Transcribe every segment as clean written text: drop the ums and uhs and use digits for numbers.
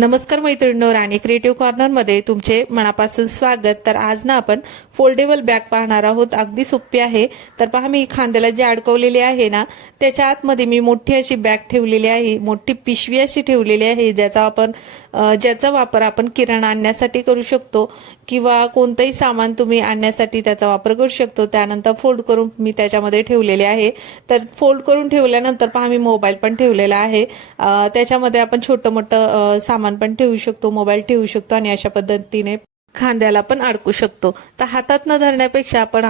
नमस्कार मैत्रिणींनो, राणी क्रिएटिव्ह कॉर्नरमध्ये तुमचे मनापासून स्वागत। तर आज ना आपण फोल्डेबल बॅग पाहणार आहोत। अगदी सोपी आहे। तर पहा, मी खांद्याला जे अडकवलेली आहे ना, त्याच्या आतमध्ये मी मोठी अशी बॅग ठेवलेली आहे, मोठी पिशवी अशी ठेवलेली आहे, ज्याचा वापर आपण किराणा आणण्यासाठी करू शकतो किंवा कोणतेही सामान तुम्ही आणण्यासाठी त्याचा वापर करू शकतो। त्यानंतर फोल्ड करून मी त्याच्यामध्ये ठेवलेले आहे। तर फोल्ड करून ठेवल्यानंतर पहा, मी मोबाईल पण ठेवलेला आहे। त्याच्यामध्ये आपण छोटं मोठं सामान पण ठेवू शकतो, मोबाईल ठेवू शकतो आणि अशा पद्धतीने खांद्याला पण अडकू शकतो। तर हातात न धरण्यापेक्षा आपण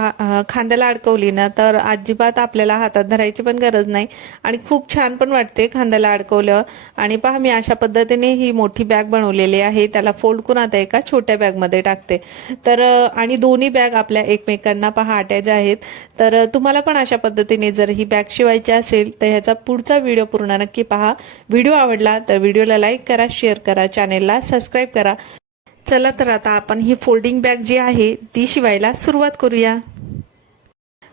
खांद्याला अडकवली ना, तर अजिबात आपल्याला हातात धरायची पण गरज नाही आणि खूप छान पण वाटते खांद्याला अडकवलं। आणि पहा, मी अशा पद्धतीने ही मोठी बॅग बनवलेली आहे, त्याला फोल्ड करून आता एका छोट्या बॅगमध्ये टाकते। तर आणि दोन्ही बॅग आपल्या एकमेकांना पहा अटॅच आहेत। तर तुम्हाला पण अशा पद्धतीने जर ही बॅग शिवायची असेल तर ह्याचा पुढचा व्हिडिओ पूर्ण नक्की पहा। व्हिडिओ आवडला तर व्हिडिओला लाईक करा, शेअर करा, चॅनेलला सबस्क्राईब करा। चला तर आता आपण ही फोल्डिंग बॅग जी आहे ती शिवायला सुरुवात करूया।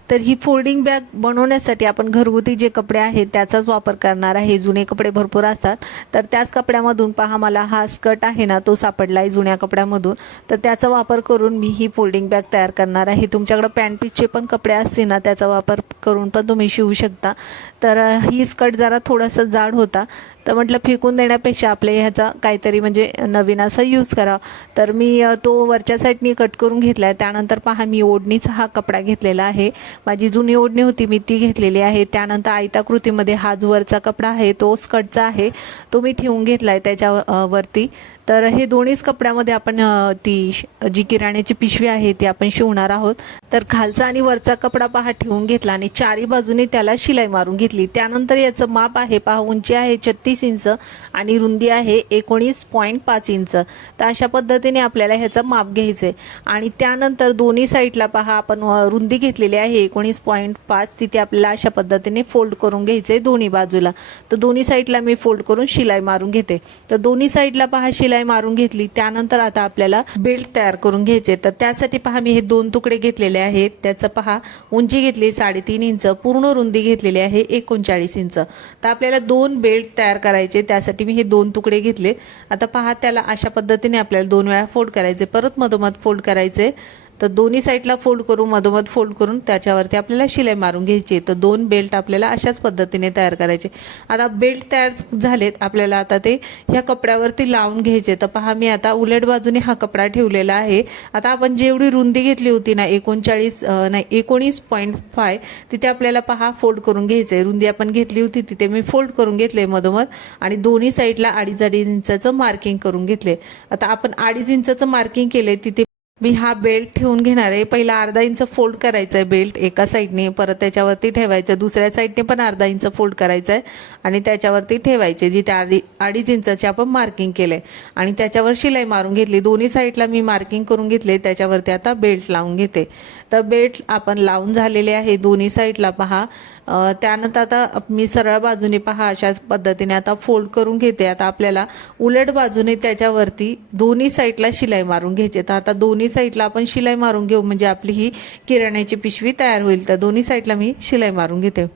तर ही फोल्डिंग बॅग बनवण्यासाठी आपण घरगुती जे कपडे आहेत त्याचाच वापर करणार आहे। जुने कपडे भरपूर असतात, तर त्याच कपड्यामधून पहा, मला हा स्कर्ट आहे ना तो सापडलाय जुन्या कपड्यामधून, तर त्याचा वापर करून मी ही फोल्डिंग बॅग तयार करणार आहे। तुमच्याकडे पॅन्ट पीसचे पण कपडे असतील ना, त्याचा वापर करून पण तुम्ही शिवू शकता। तर ही स्कर्ट जरा थोडासा जाड होता, तर म्हटलं फेकून देण्यापेक्षा आपले ह्याचा काहीतरी म्हणजे नवीन असा यूज करा। तर मी तो वरच्या साईडनी कट करून घेतलाय। त्यानंतर पहा, मी ओढणीचा हा कपडा घेतलेला आहे, माझी जुनी ओढणी होती मी ती घेतलेली आहे। त्यानंतर आयताकृतीमध्ये हा जो वरचा कपडा आहे तो स्कर्टचा आहे, तो मी ठेवून घेतलाय त्याच्यावरती। तर हे दोन्हीच कपड्यामध्ये आपण ती जी किराण्याची पिशवी आहे ती आपण शिवणार आहोत। तर खालचा आणि वरचा कपडा पहा ठेवून घेतला आणि चारी बाजूने त्याला शिलाई मारून घेतली। त्यानंतर याचं माप आहे पहा, उंची आहे 36 इंच आणि रुंदी आहे 19.5 इंच। तर अशा पद्धतीने आपल्याला ह्याचं माप घ्यायचंय। आणि त्यानंतर दोन्ही साईडला पहा आपण रुंदी घेतलेली आहे 19.5, तिथे आपल्याला अशा पद्धतीने फोल्ड करून घ्यायचंय दोन्ही बाजूला। तर दोन्ही साईडला मी फोल्ड करून शिलाई मारून घेते। तर दोन्ही साईडला पहा शिलाई मारून घेतली। त्यानंतर आता आपल्याला बेल्ट तयार करून घ्यायचे। तर त्यासाठी पहा, मी हे दोन तुकडे घेतलेले आहेत, त्याचं पहा उंची घेतली 3.5 इंच, पूर्ण रुंदी घेतलेली आहे 39 इंच। तर आपल्याला दोन बेल्ट तयार करायचे, त्यासाठी मी हे दोन तुकडे घेतले। आता पहा, त्याला अशा पद्धतीने आपल्याला दोन वेळा फोल्ड करायचे, परत मधोमध फोल्ड करायचे। तर दोन्ही साईडला फोल्ड करून मधोमध फोल्ड करून त्याच्यावरती आपल्याला शिलाई मारून घ्यायची। तर दोन बेल्ट आपल्याला अशाच पद्धतीने तयार करायचे। आता बेल्ट तयार झालेत, आपल्याला आता ते ह्या कपड्यावरती लावून घ्यायचे। तर पहा, मी आता उलट बाजूने हा कपडा ठेवलेला आहे। आता आपण जेवढी रुंदी घेतली होती ना 19.5, तिथे आपल्याला पहा फोल्ड करून घ्यायचंय। रुंदी आपण घेतली होती तिथे मी फोल्ड करून घेतले मधोमध आणि दोन्ही साईडला 2.5 इंचाचं मार्किंग करून घेतले। आता आपण 2.5 इंचाचं मार्किंग केले, तिथे मी हा बेल्ट ठेवून घेणार आहे। पहिला अर्धा इंच फोल्ड करायचा आहे बेल्ट एका साईडने, परत त्याच्यावरती ठेवायचं, दुसऱ्या साईडने पण अर्धा इंच फोल्ड करायचा आहे आणि त्याच्यावरती ठेवायचे, जिथे 2.5 इंचाचे आपण मार्किंग केलंय आणि त्याच्यावर शिलाई मारून घेतली। दोन्ही साईडला मी मार्किंग करून घेतले, त्याच्यावरती आता बेल्ट लावून घेते। तर बेल्ट आपण लावून झालेले आहे दोन्ही साईडला पहा। त्यानंतर आता मी सरळ बाजूने पहा अशा पद्धतीने आता फोल्ड करून घेते। आता आपल्याला उलट बाजूने त्याच्यावरती दोन्ही साईडला शिलाई मारून घ्यायची। तर आता दोन्ही साईडला आपण शिलाई मारून घेऊ, म्हणजे आपली ही किराण्याची पिशवी तयार होईल। तर दोन्ही साईडला मी शिलाई मारून घेते।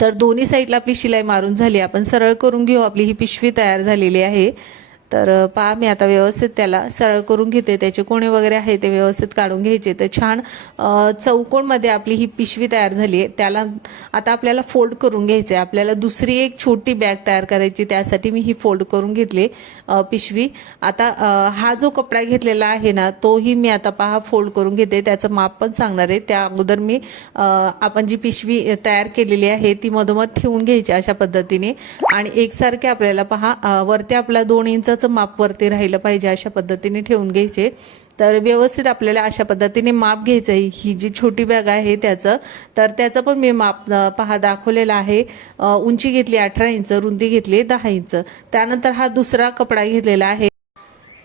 तर दोन्ही साईडला आपली शिलाई मारून झाली, आपण सरळ करून घेऊ, आपली ही पिशवी तयार झालेली आहे। तर पहा, मी आता व्यवस्थित त्याला सरळ करून घेते, त्याचे कोणे वगैरे आहे ते व्यवस्थित काढून घ्यायचे। तर छान चौकोनमध्ये आपली ही पिशवी तयार झाली आहे। त्याला आता आपल्याला फोल्ड करून घ्यायचे। आपल्याला दुसरी एक छोटी बॅग तयार करायची, त्यासाठी मी ही फोल्ड करून घेतली पिशवी। आता हा जो कपडा घेतलेला आहे ना, तोही मी आता पहा फोल्ड करून घेते, त्याचं माप पण सांगणार आहे। त्या अगोदर मी आपण जी पिशवी तयार केलेली आहे ती मधोमध ठेवून घ्यायची अशा पद्धतीने आणि एकसारखे आपल्याला पहा वरती आपला 2 इंच माप वरती राहिलं पाहिजे अशा पद्धतीने ठेवून घ्यायचे। तर व्यवस्थित आपल्याला अशा पद्धतीने माप घ्यायचं आहे। ही जी छोटी बॅग आहे त्याचं पण मी माप पहा दाखवलेलं आहे। उंची घेतली 18 इंच, रुंदी घेतली 10 इंच। त्यानंतर हा दुसरा कपडा घेतलेला आहे,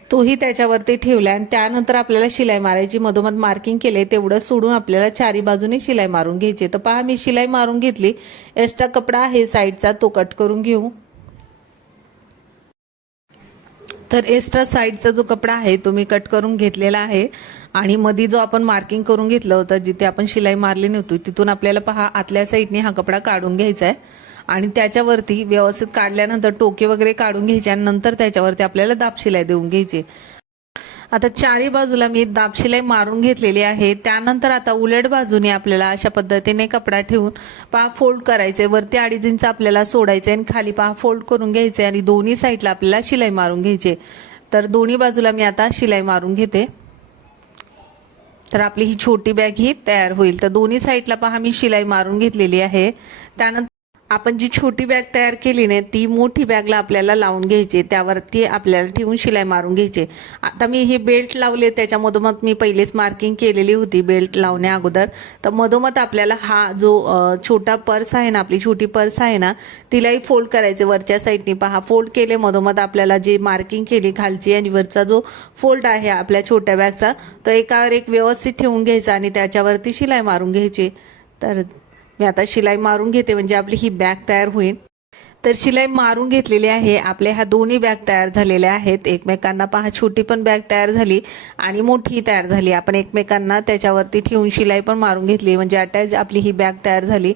तोही त्याच्यावरती ठेवला आणि त्यानंतर आपल्याला शिलाई मारायची। मधोमध मार्किंग केले तेवढं सोडून आपल्याला चारी बाजूने शिलाई मारून घ्यायची। तर पहा, मी शिलाई मारून घेतली। एक्स्ट्रा कपडा आहे साईडचा तो कट करून घेऊ। तर एक्स्ट्रा साईडचा जो कपडा आहे तो मी कट करून घेतलेला आहे आणि मध्ये जो आपण मार्किंग करून घेतलं होतं, जिथे आपण शिलाई मारली नव्हती, तिथून आपल्याला पहा आतल्या साईडने हा कपडा काढून घ्यायचा आहे आणि त्याच्यावरती व्यवस्थित काढल्यानंतर टोके वगैरे काढून घ्यायचे आणि नंतर त्याच्यावरती आपल्याला दाब शिलाई देऊन घ्यायची। आता चारी बाजूला मी दाब शिलाई मारून घेतलेली आहे। त्यानंतर आता उलट बाजूने आपल्याला अशा पद्धतीने कपडा ठेवून पहा फोल्ड करायचे, वरती 2.5 इंच आपल्याला सोडायचे आणि खाली पहा फोल्ड करून घ्यायचे आणि दोन्ही साईडला आपल्याला शिलाई मारून घ्यायची। तर दोन्ही बाजूला मी आता शिलाई मारून घेते। तर आपली ही छोटी बॅग ही तयार होईल। तर दोन्ही साईडला पहा मी शिलाई मारून घेतलेली आहे। त्यानंतर आपण जी छोटी बॅग तयार केली नाही ती मोठी बॅगला आपल्याला लावून घ्यायची, त्यावरती आपल्याला ठेवून शिलाई मारून घ्यायची। आता मी हे बेल्ट लावले, त्याच्यामधोमध मी पहिलेच मार्किंग केलेली होती बेल्ट लावण्या अगोदर। तर मधोमध आपल्याला हा जो छोटा पर्स आहे ना, आपली छोटी पर्स आहे ना, तिलाही फोल्ड करायचे वरच्या साईडनी पहा फोल्ड केले। मधोमध आपल्याला जी मार्किंग केली खालची आणि वरचा जो फोल्ड आहे आपल्या छोट्या बॅगचा तो एकावर एक व्यवस्थित ठेवून घ्यायचा आणि त्याच्यावरती शिलाई मारून घ्यायची। तर मी आता शिलाई मारून घेते म्हणजे आपली ही बॅग तयार होईल। तर शिलाई मारून घेतलेली आहे। आपल्या ह्या दोन्ही बॅग तयार झालेल्या आहेत एकमेकांना पहा, छोटी पण बॅग तयार झाली आणि मोठी तयार झाली। आपण एकमेकांना त्याच्यावरती ठेवून शिलाई पण मारून घेतली म्हणजे अटॅच आपली ही बॅग तयार झाली,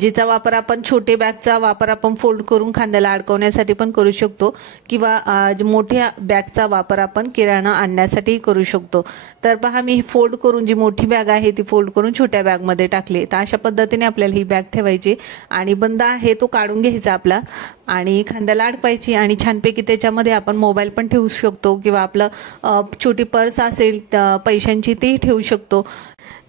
जिचा वापर आपण छोटे बॅगचा वापर आपण फोल्ड करून खांद्याला अडकवण्यासाठी पण करू शकतो किंवा मोठ्या बॅगचा वापर आपण किराणा आणण्यासाठी करू शकतो। तर पहा मी फोल्ड करून जी मोठी बॅग आहे ती फोल्ड करून छोट्या बॅगमध्ये टाकली। तर अशा पद्धतीने आपल्याला ही बॅग ठेवायची आणि बंद आहे तो काढून घ्यायचा आपला आणि खांद्याला अडकवायची आणि छानपैकी त्याच्यामध्ये आपण मोबाईल पण ठेवू शकतो किंवा आपलं छोटी पर्स असेल पैशांची ती ठेवू शकतो।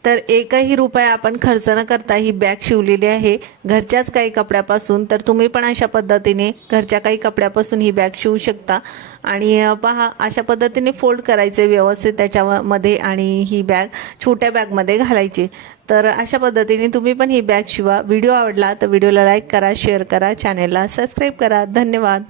तर एकही रुपया आपण खर्च न करता ही बॅग शिवलेली आहे घरच्याच काही कपड्यापासून। तर तुम्ही पण अशा पद्धतीने घरच्या काही कपड्यापासून ही बॅग शिवू शकता आणि पहा अशा पद्धतीने फोल्ड करायचे व्यवस्थित त्याच्यामध्ये आणि ही बॅग छोट्या बॅगमध्ये घालायची। तर अशा पद्धतीने तुम्ही पण ही बॅग शिवा। व्हिडिओ आवडला तर व्हिडिओला लाईक करा, शेअर करा, चॅनेलला सबस्क्राईब करा। धन्यवाद।